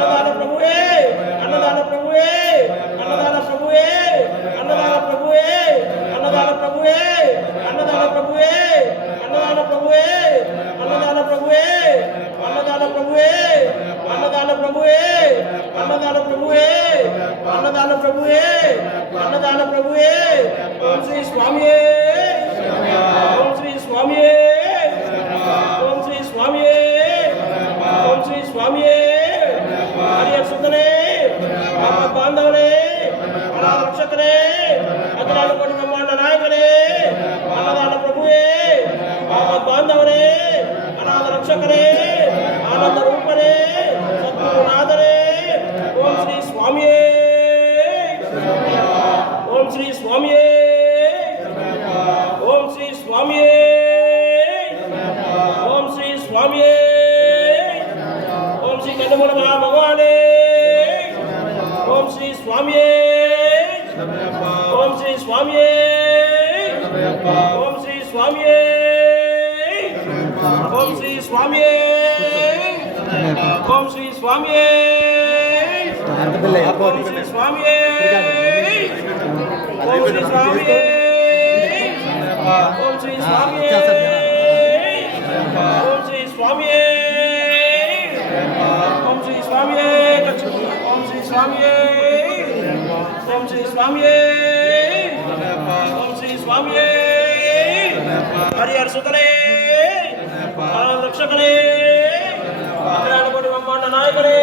అన్నదాన ప్రభువే అన్నదాన ప్రభువే అన్నదాన ప్రభువే అన్నదాన ప్రభువే అన్నదాన ప్రభువే అన్నదాన ప్రభువే అన్నదాన ప్రభువే అన్నదాన ప్రభువే అన్నదాన ప్రభువే అన్నదాన ప్రభువే అన్నదాన ప్రభువే అన్నదాన ప్రభువే అన్నదాన ప్రభువే ఓం శ్రీ స్వామియే ఓం శ్రీ స్వామియే ఓం శ్రీ స్వామియే ఓం శ్రీ స్వామియే హరిహర సుతనే బాంధవనే అనాథ రక్షకనే అఖిలాండ కోటి బ్రహ్మాండ నాయకనే అన్నదాన ప్రభువే బాంధవనే అనాథ రక్షకనే ఆనంద రూపనే సద్గురునాథనే ఓం శ్రీ స్వామియే ఓం శ్రీ స్వామియే ఓం శ్రీ స్వామియే ఓం శ్రీ స్వామియే ఓం శ్రీ కన్నమూల మహాభగవానే ఓం శ్రీ స్వామియే ఓం శ్రీ స్వామియే ఓం శ్రీ స్వామియే ఓం శ్రీ స్వామియే ఓం శ్రీ స్వామియే ఓం శ్రీ స్వామియే ఓం శ్రీ స్వామియే ఓం శ్రీ స్వామియే ఓం శ్రీ స్వామియే ఓం శ్రీ స్వామియే ఓం శ్రీ స్వామియే ఓం శ్రీ స్వామియే ఓం శ్రీ స్వామియే హరిహర సుతనే ఆనంద రక్షకనే అఖిలాండ కోటి బ్రహ్మాండ నాయకనే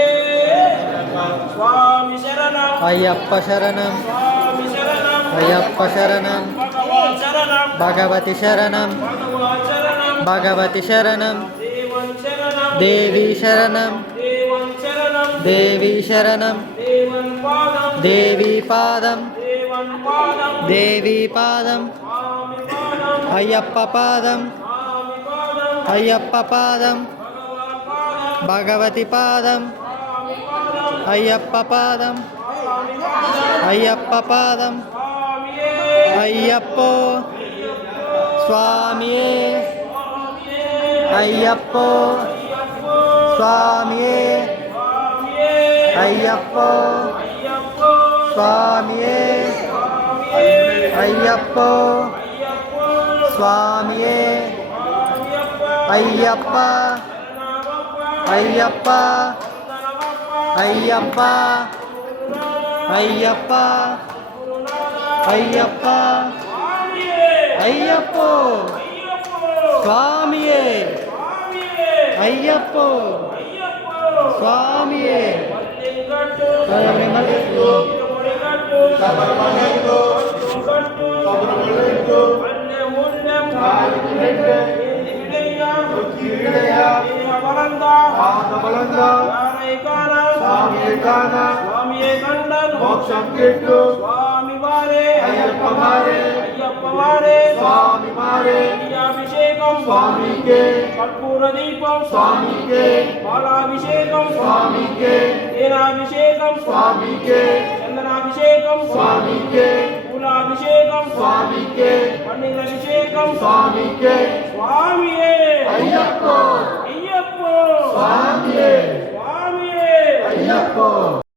స్వామి శరణం అయ్యప్ప శరణం స్వామి శరణం అయ్యప్ప శరణం భగవాన్ శరణం భగవతి శరణం భగవాన్ శరణం భగవతి శరణం దేవన్ శరణం దేవి శరణం దేవన్ శరణం దేవి శరణం దేవన్ పాదం దేవి పాదం దేవన్ పాదం దేవి పాదం స్వామి పాదం అయ్యప్ప పాదం స్వామి పాదం అయ్యప్ప పాదం భగవాన్ పాదం భగవతి పాదం స్వామి పాదం అయ్యప్ప పాదం స్వామి పాదం అయ్యప్ప పాదం స్వామియే అయ్యప్పో స్వామియే అయ్యప్పో స్వామియే అయ్యప్పో స్వామియే అయ్యప్పో స్వామియే అయ్యప్ప అయ్యప్ప అయ్యప్ప అయ్యప్ప అయ్యప్ప అయ్యప్పో స్వామియే అయ్యప్పో స్వామియే స్వామి వారే అయ్యప్ప వారే స్వామి మారే అభిషేకం స్వామికే కర్పూర దీపం స్వామికే పాలాభిషేకం స్వామికే తేనాభిషేకం స్వామికే చందనాభిషేకం స్వామికే పూలాభిషేకం స్వామికే పన్నీరాభిషేకం స్వామికే స్వామియే అయ్యప్పో అయ్యప్పో స్వామియే స్వామియే అయ్యప్పో